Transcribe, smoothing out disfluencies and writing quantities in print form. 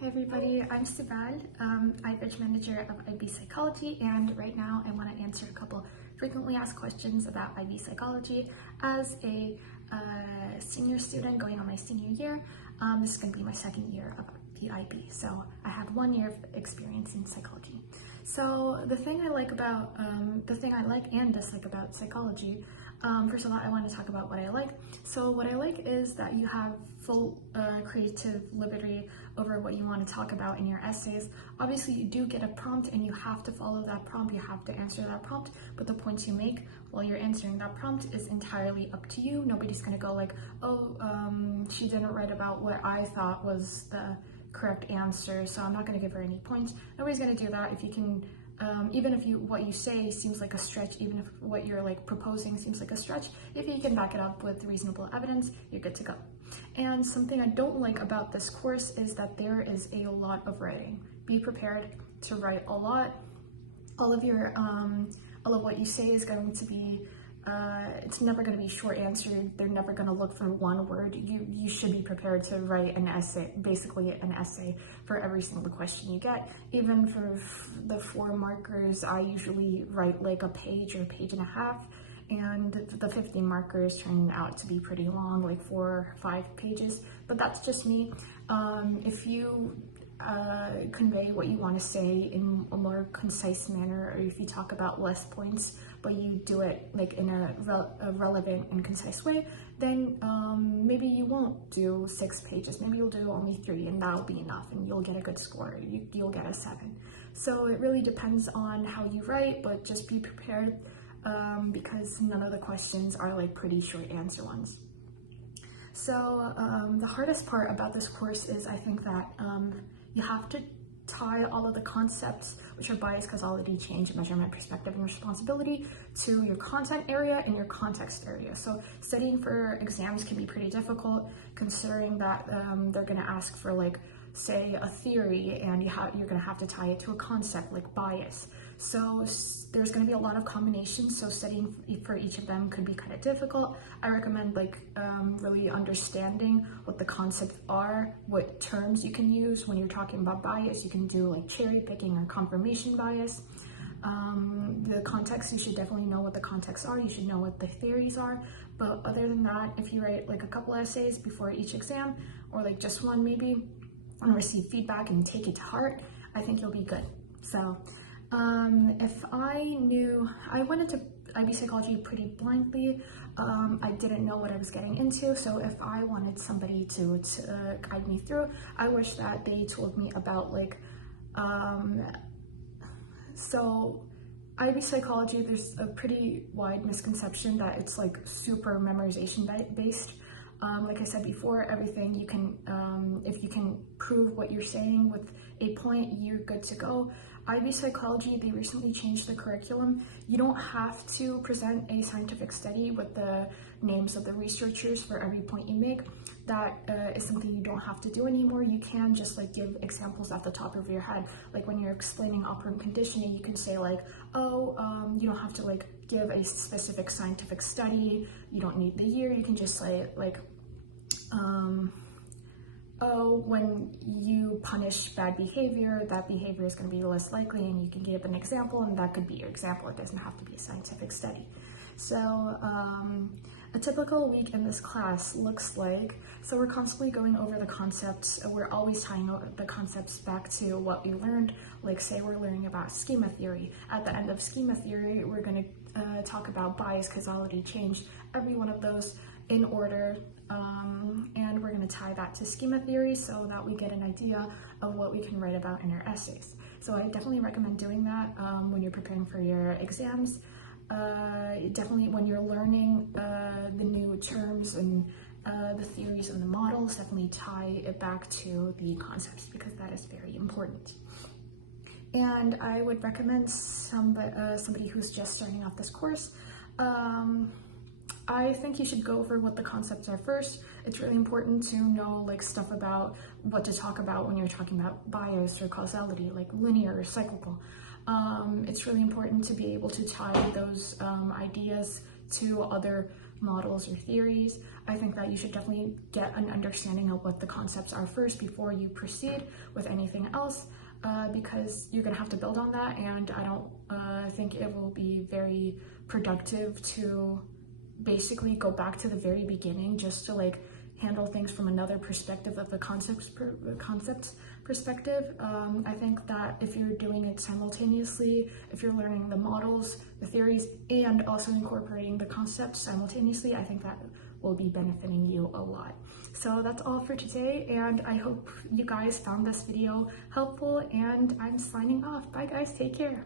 Hi everybody, I'm Sibal, ibridge manager of IB Psychology, and right now I want to answer a couple frequently asked questions about IB Psychology. As a senior student going on my senior year, this is going to be my second year of the IB, so I have 1 year of experience in psychology. So the thing I like and dislike about psychology, first of all, I want to talk about what I like. So what I like is that you have full creative liberty over what you want to talk about in your essays. Obviously, you do get a prompt and you have to follow that prompt, you have to answer that prompt, but the points you make while you're answering that prompt is entirely up to you. Nobody's going to go like, oh, she didn't write about what I thought was the correct answer, so I'm not going to give her any points. Nobody's going to do that. If you can even if what you say seems like a stretch, even if what you're like proposing seems like a stretch, if you can back it up with reasonable evidence, you're good to go. And something I don't like about this course is that there is a lot of writing. Be prepared to write a lot. All of what you say is going to be it's never going to be short answered. They're never going to look for one word. You should be prepared to write an essay, basically an essay for every single question you get. Even for the 4 markers, I usually write like a page or a page and a half, and the 50 markers turn out to be pretty long, like 4 or 5 pages, but that's just me. If you convey what you want to say in a more concise manner, or if you talk about less points but you do it like in a relevant and concise way, then maybe you won't do 6 pages, maybe you'll do only 3, and that'll be enough and you'll get a good score. You'll get a 7. So it really depends on how you write, but just be prepared because none of the questions are like pretty short answer ones. So the hardest part about this course is I think that you have to tie all of the concepts, which are bias, causality, change, measurement, perspective, and responsibility, to your content area and your context area. So studying for exams can be pretty difficult, considering that they're going to ask for, like, say, a theory, and you're going to have to tie it to a concept like bias. So there's going to be a lot of combinations, so studying for each of them could be kind of difficult. I recommend really understanding what the concepts are, what terms you can use when you're talking about bias. You can do like cherry picking or confirmation bias. The context, you should definitely know what the contexts are, you should know what the theories are, but other than that, if you write like a couple essays before each exam, or like just one maybe, and receive feedback and take it to heart, I think you'll be good. So if I went into IB Psychology pretty blindly. I didn't know what I was getting into, so if I wanted somebody to guide me through, I wish that they told me about so IB Psychology, there's a pretty wide misconception that it's like super memorization based. Like I said before, everything you can, if you can prove what you're saying with a point, you're good to go. IB Psychology, they recently changed the curriculum. You don't have to present a scientific study with the names of the researchers for every point you make. That is something you don't have to do anymore. You can just like give examples at the top of your head. Like when you're explaining operant conditioning, you can say like, oh, you don't have to like give a specific scientific study. You don't need the year. You can just say like, oh, when you punish bad behavior, that behavior is going to be less likely, and you can give an example, and that could be your example. It doesn't have to be a scientific study. So a typical week in this class looks like, so we're constantly going over the concepts. We're always tying the concepts back to what we learned. Like say we're learning about schema theory. At the end of schema theory, we're going to talk about bias, causality, change, every one of those in order, and we're going to tie that to schema theory so that we get an idea of what we can write about in our essays. So I definitely recommend doing that when you're preparing for your exams. Definitely when you're learning the new terms and the theories and the models, definitely tie it back to the concepts, because that is very important. And I would recommend somebody who's just starting off this course. I think you should go over what the concepts are first. It's really important to know like stuff about what to talk about when you're talking about bias or causality, like linear or cyclical. It's really important to be able to tie those ideas to other models or theories. I think that you should definitely get an understanding of what the concepts are first before you proceed with anything else, because you're gonna have to build on that, and I don't think it will be very productive to basically go back to the very beginning just to like handle things from another perspective of the concepts perspective. I think that if you're doing it simultaneously, if you're learning the models, the theories, and also incorporating the concepts simultaneously, I think that will be benefiting you a lot. So that's all for today, and I hope you guys found this video helpful, and I'm signing off. Bye guys, take care.